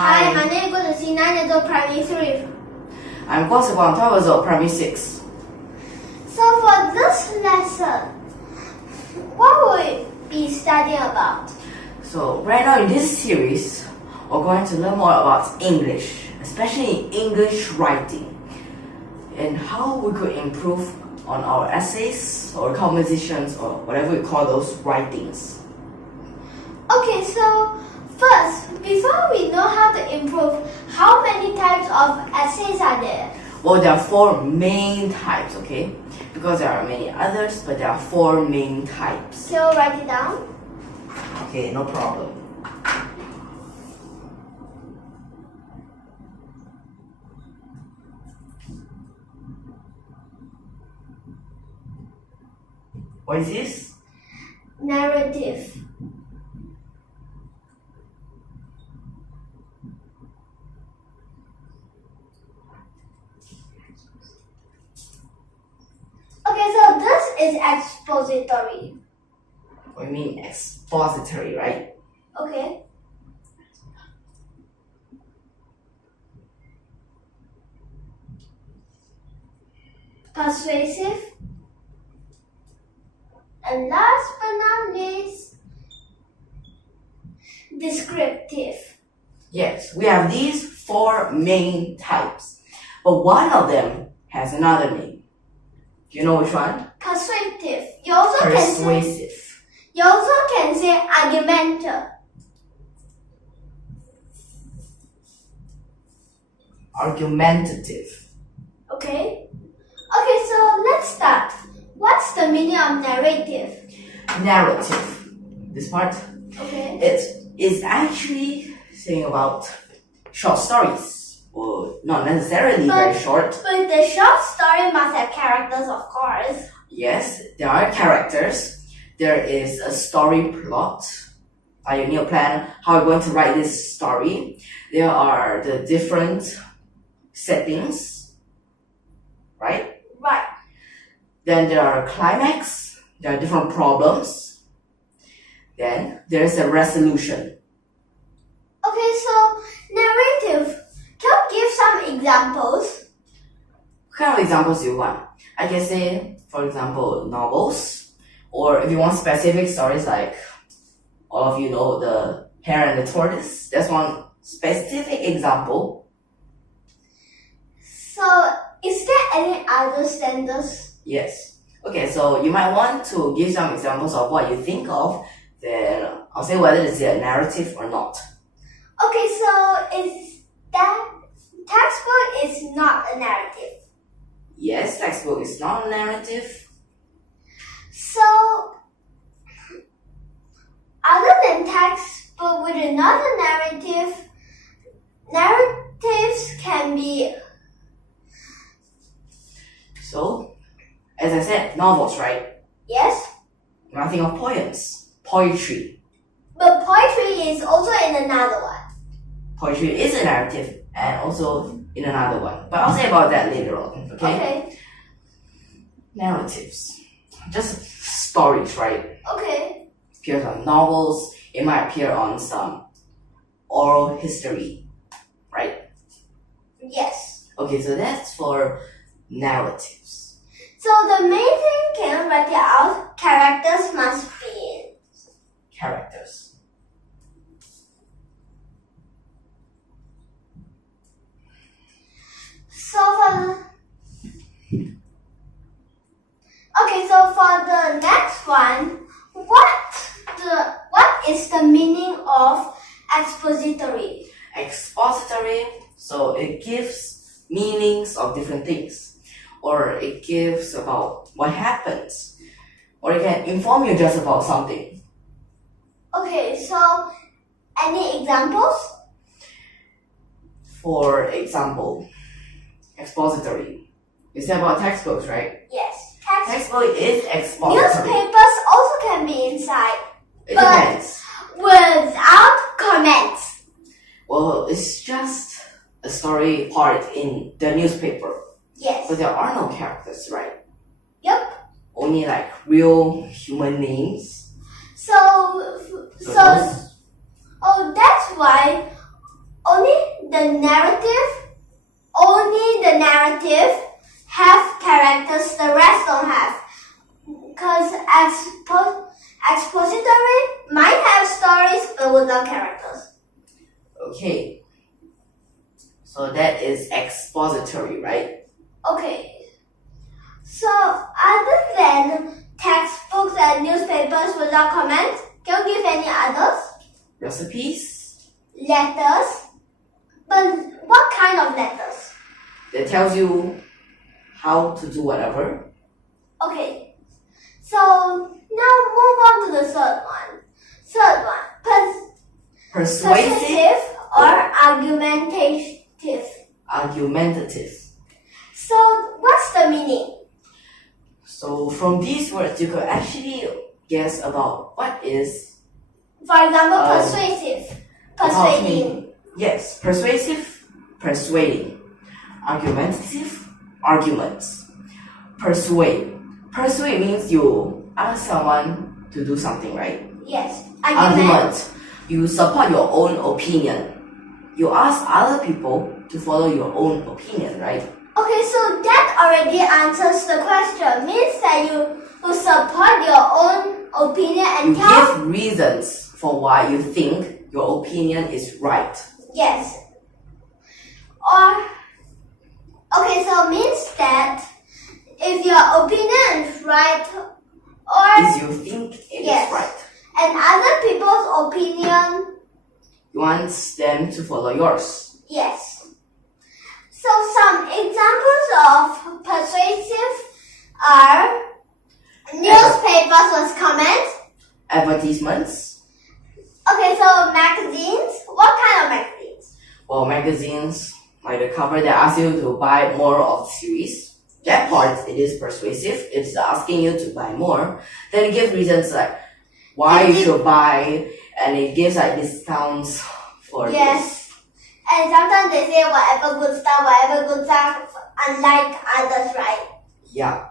Hi, my name is GUO CHENGXI, 9 years old, primary 3. I'm Guang and Guo, 12 years old, primary 6. So for this lesson, what will we be studying about? So right now in this series, we're going to learn more about English, especially English writing, and how we could improve on our essays or compositions or whatever we call those writings. Okay, so first, before we know how to improve, how many types of essays are there? Well, there are 4 main types, okay? Because there are many others, but there are 4 main types. So write it down. Okay, no problem. What is this? Narrative. Okay, so this is expository. What do you mean expository, right? Okay. Persuasive. And last but not least, descriptive. Yes, we have these 4 main types, but one of them has another name. Do you know which one? Persuasive. You also Persuasive. can say argumentative. Argumentative. Okay. Okay, so let's start. What's the meaning of narrative? Narrative. This part, Okay. it is actually saying about short stories. Well, not necessarily very short. But the short story must have characters, of course. Yes, there are characters. There is a story plot. You need to plan how you're going to write this story. There are the different settings, right? Right. Then there are climax. There are different problems. Then there is a resolution. Okay, so narrative. Can you give some examples? What kind of examples do you want? I can say, for example, novels, or if you want specific stories like all of you know the Hare and the Tortoise. That's one specific example. So, is there any other standards? Yes. Okay, so you might want to give some examples of what you think of, then I'll say whether it's a narrative or not. Okay, so is that textbook is not a narrative? Yes, textbook is not a narrative. So, other than textbook with another narrative, narratives can be. So, as I said, novels, right? Yes, When I think of poems, poetry. but poetry is also in another one. Poetry is a narrative and also in another one. But I'll say about that later on, okay? Okay. Narratives. Just stories, right? Okay. Appears on novels, it might appear on some oral history, right? Yes. Okay, so that's for narratives. So the main thing, can you write it out? Characters must be in. Characters. So for the next one, what is the meaning of expository? Expository, so it gives meanings of different things, or it gives about what happens, or it can inform you just about something. Okay, so any examples? For example, expository. You said about textbooks, right? Yes. Textbook is expository. Newspapers also can be inside, It but depends. without comments. Well, it's just a story part in the newspaper. Yes. But there are no characters, right? Yep. Only like real human names. So that's why only the narrative have characters, the rest don't have. Because expository might have stories but without characters. Okay. So that is expository, right? Okay. So other than textbooks and newspapers without comments, can you give any others? Recipes. Letters. But what kind of letters? That tells you how to do whatever. Okay. So now move on to the third one. Persuasive or argumentative. Argumentative. So what's the meaning? So from these words, you could actually guess about what is. For example, persuasive. Persuading. Yes, persuasive, persuading. Argumentative, arguments. Persuade. Persuade means you ask someone to do something, right? Yes. Argument. You support your own opinion. You ask other people to follow your own opinion, right? Okay, so that already answers the question. Means that you support your own opinion and You give reasons for why you think your opinion is right. Yes. Okay, so means that if your opinion is right Is you think it is right. and other people's opinion, You want them to follow yours. yes. So some examples of persuasive are newspapers with comments. Advertisements. Okay, so magazines. What kind of magazines? Well, magazines, like the cover that asks you to buy more of the series. That part, it is persuasive. It's asking you to buy more. Then it gives reasons like why you should buy, and it gives like discounts for Yes. And sometimes they say whatever good stuff, unlike others, right? Yeah.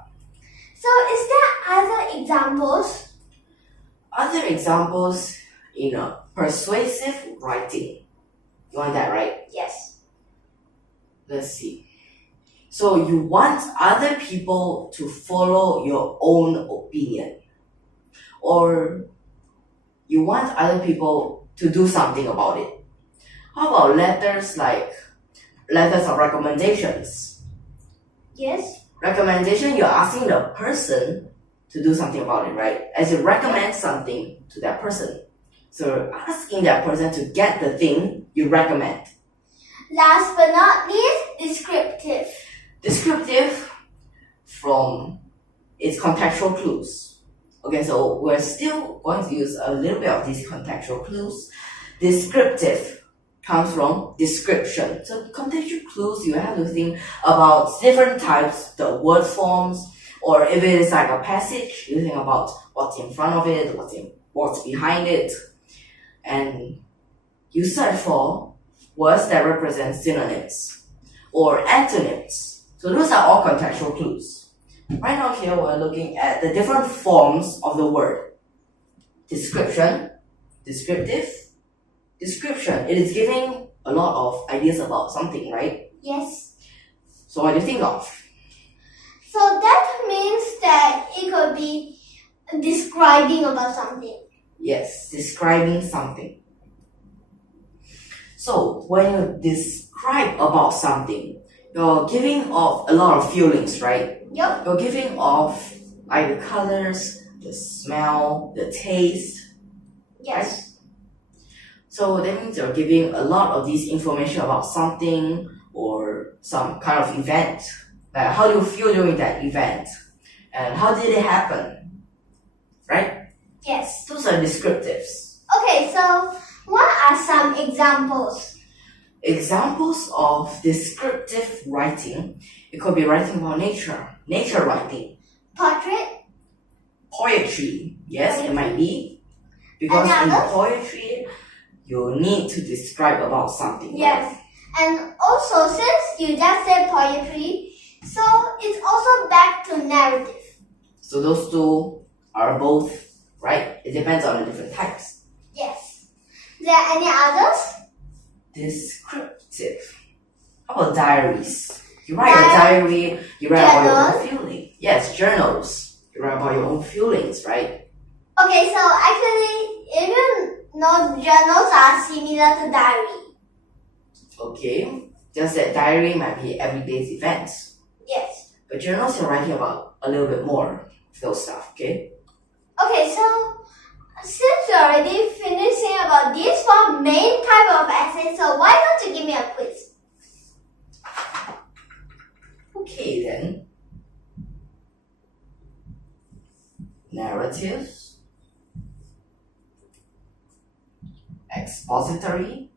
So is there other examples? Other examples in a persuasive writing. You want that, right? Yes. Let's see. So you want other people to follow your own opinion, or you want other people to do something about it. How about letters like letters of recommendations? Yes. Recommendation, you're asking the person to do something about it, right? As you recommend something to that person. So you're asking that person to get the thing you recommend. Last but not least, descriptive. Descriptive from its contextual clues. Okay, so we're still going to use a little bit of these contextual clues. Descriptive comes from description. So contextual clues, you have to think about different types, the word forms, or if it is like a passage, you think about what's in front of it, what's behind it, and you search for words that represent synonyms or antonyms. So those are all contextual clues. Right now here we're looking at the different forms of the word. Description, descriptive, description. It is giving a lot of ideas about something, right? Yes. So what do you think of? So that means that it could be describing about something. Yes, describing something. So when you describe about something, you're giving off a lot of feelings, right? Yup. You're giving off like the colors, the smell, the taste. Yes. Right? So that means you're giving a lot of this information about something or some kind of event. Like how do you feel during that event? And how did it happen? Right? Yes. Those are descriptives. Okay, so what are some examples? Examples of descriptive writing. It could be writing about nature writing. Portrait? Poetry. Yes, it might be. Because And in others? poetry, you need to describe about something. Yes. And also, since you just said poetry, so it's also back to narrative. So those two are both, right? It depends on the different types. Yes. There any others? descriptive. How about diaries? You write a diary, you write about your own feeling. Yes, journals. You write about your own feelings, right? Okay, so actually, if you know, journals are similar to diary. Okay, just that diary might be everyday events. Yes. But journals you're writing about a little bit more of those stuff, okay? Okay, so since we already finishing about these four main type of essays, so why don't you give me a quiz? Okay then. Narratives, expository,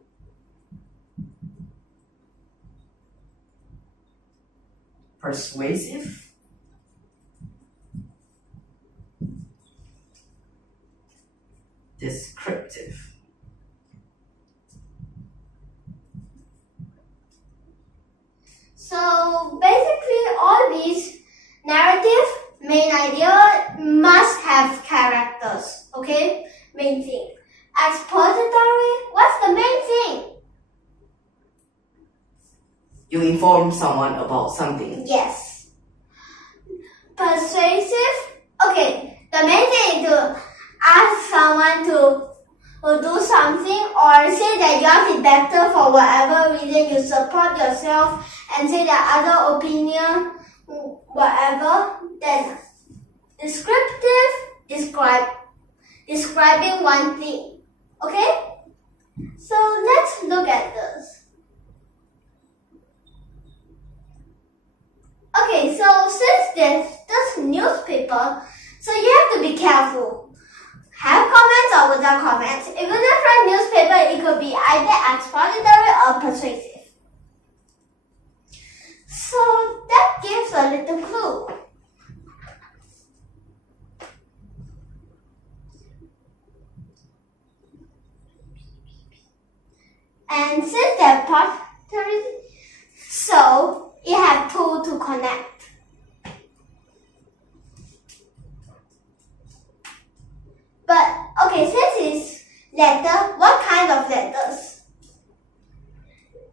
persuasive, descriptive. So basically all these narrative, main idea must have characters, okay? Main thing. Expository, what's the main thing? You inform someone about something. Yes. Persuasive, okay, the main thing is to ask someone to do something or say that yours is better for whatever reason you support yourself and say that other opinion, whatever. Then descriptive, describing one thing. Okay? So let's look at this. Okay, so since there's this newspaper, so you have to be careful. Have comments or without comments. If you just write newspaper, it could be either expository or persuasive. So that gives a little clue. And since they're persuasive, so you have two to connect. But, okay, since it's letter, what kind of letters?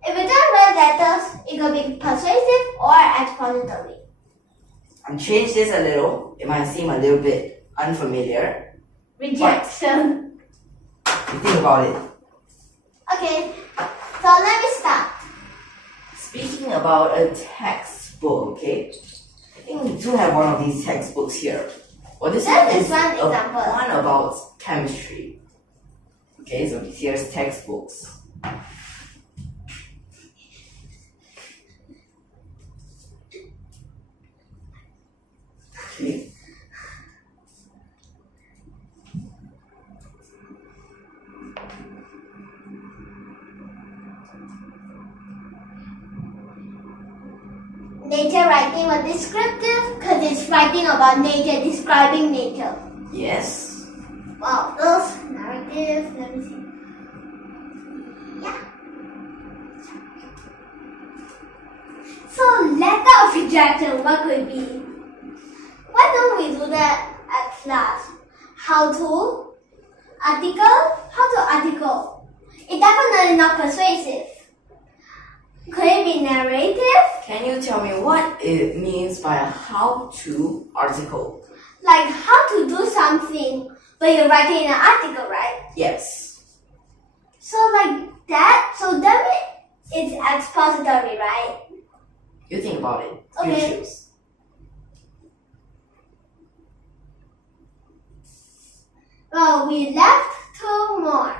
If you don't write letters, it could be persuasive or expository. I'll change this a little. It might seem a little bit unfamiliar. Rejection. You think about it. Okay, so let me start. Speaking about a textbook, okay? I think we do have one of these textbooks here. Well, this That one is is one example. one about chemistry. Okay, so here's textbooks. Okay. Nature writing was descriptive because it's writing about nature, describing nature. Yes. Wow, those narrative, let me see. Yeah. So letter of rejection, what could it be? Why don't we do that at class? How to? Article? How to article? It's definitely not persuasive. Could it be narrative? Can you tell me what it means by a how to article? Like how to do something, but you're writing in an article, right? Yes. So like that, so that it's expository, right? You think about it. Okay. You choose. Well, we left two more.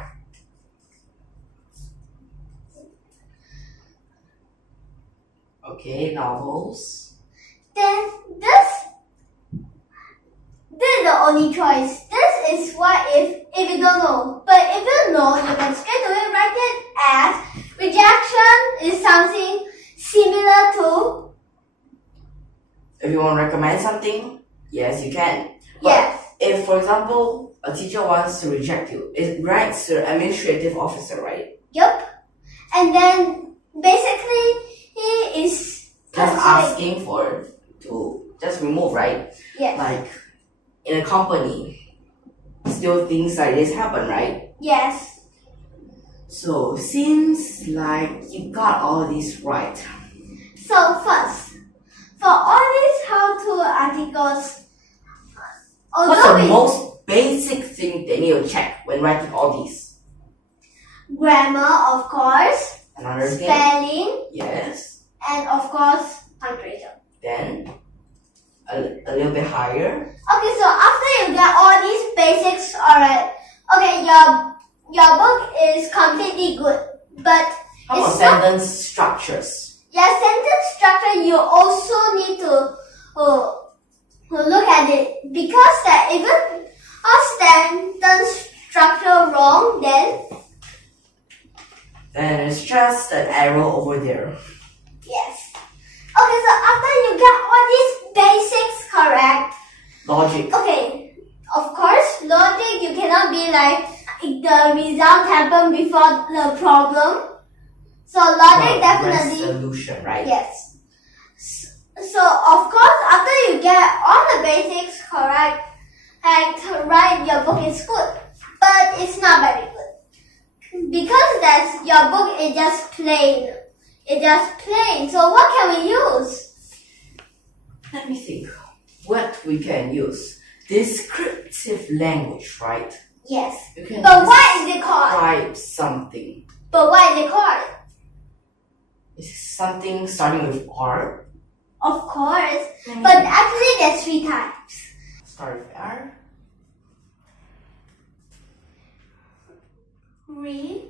Okay, novels. Then this is the only choice. This is what if you don't know. But if you know, you can straight away write it as rejection is something similar to. If you want to recommend something, yes, you can. But Yes. if, for example, a teacher wants to reject you, it writes to the administrative officer, right? Yup. And then basically he is Just persuading. asking for to just remove, right? Yes. Like in a company, still things like this happen, right? Yes. So seems like you got all these right. So first, for all these how-to articles, What's although the most basic thing they need to check when writing all these? grammar, of course, Another thing? spelling, Yes. and of course, punctuation. Then a little bit higher. Okay, so after you get all these basics, alright. Okay, your book is completely good, but How about it's not. sentence structures? Yeah, sentence structure. You also need to look at it because that even a sentence structure wrong, then it's just an arrow over there. yes. Okay, so after you get all these basics correct, Logic. okay, of course, logic, you cannot be like the result happened before the problem. So logic definitely, Resolution, right? yes. So of course, after you get all the basics correct, right, your book is good, but it's not very good because that's your book is just plain. It's just plain. So what can we use? Let me think. What we can use? Descriptive language, right? Yes. You can But what is it called? describe something. But what is it called? Is it something starting with R? Of course. Let me But think. actually there's 3 types. Start with R. Read.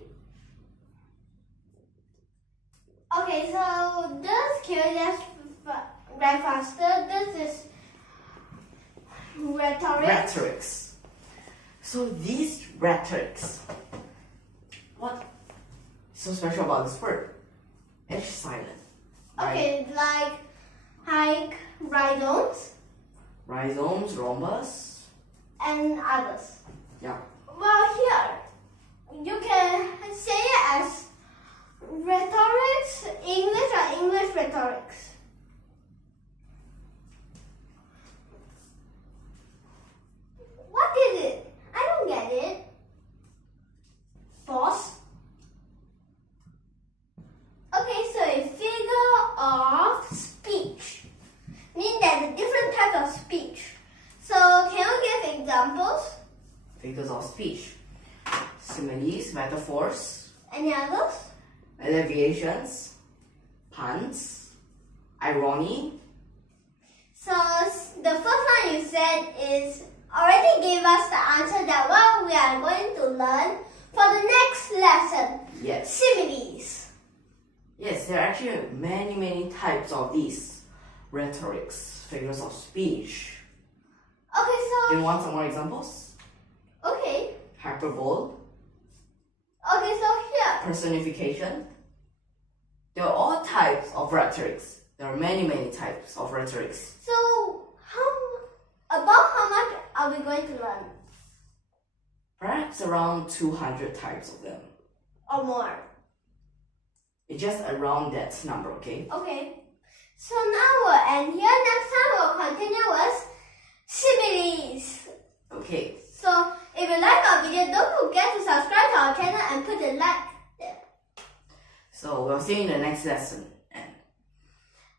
Okay, so this can you just write faster? This is rhetoric. Rhetorics. So these rhetorics, what is so special about this word? It's silent. Right? Okay, like rhizomes Rhizomes, rhombus. and others. Yeah. Well, here you can say it as rhetorics, English or English rhetorics. What is it? I don't get it. Boss? Okay, so a figure of speech. Means there's a different type of speech. So can you give examples? Figures of speech. Similes, metaphors, Any others? alleviations, puns, irony. So the first one you said is already gave us the answer that what we are going to learn for the next lesson. Yes. Similes. Yes, there are actually many types of these rhetorics, figures of speech. Okay, Do you want some more examples? okay. Hyperbole, Okay, so here. personification. There are all types of rhetorics. There are many types of rhetorics. So how much are we going to learn? Perhaps around 200 types of them. Or more? It's just around that number, okay? Okay. So now we'll end here. Next time we'll continue with similes. Okay. So if you like our video, don't forget to subscribe to our channel and put a like there. So we'll see you in the next lesson. And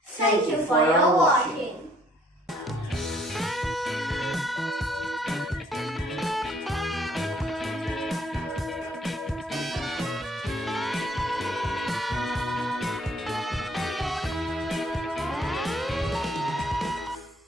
Thank you for your watching.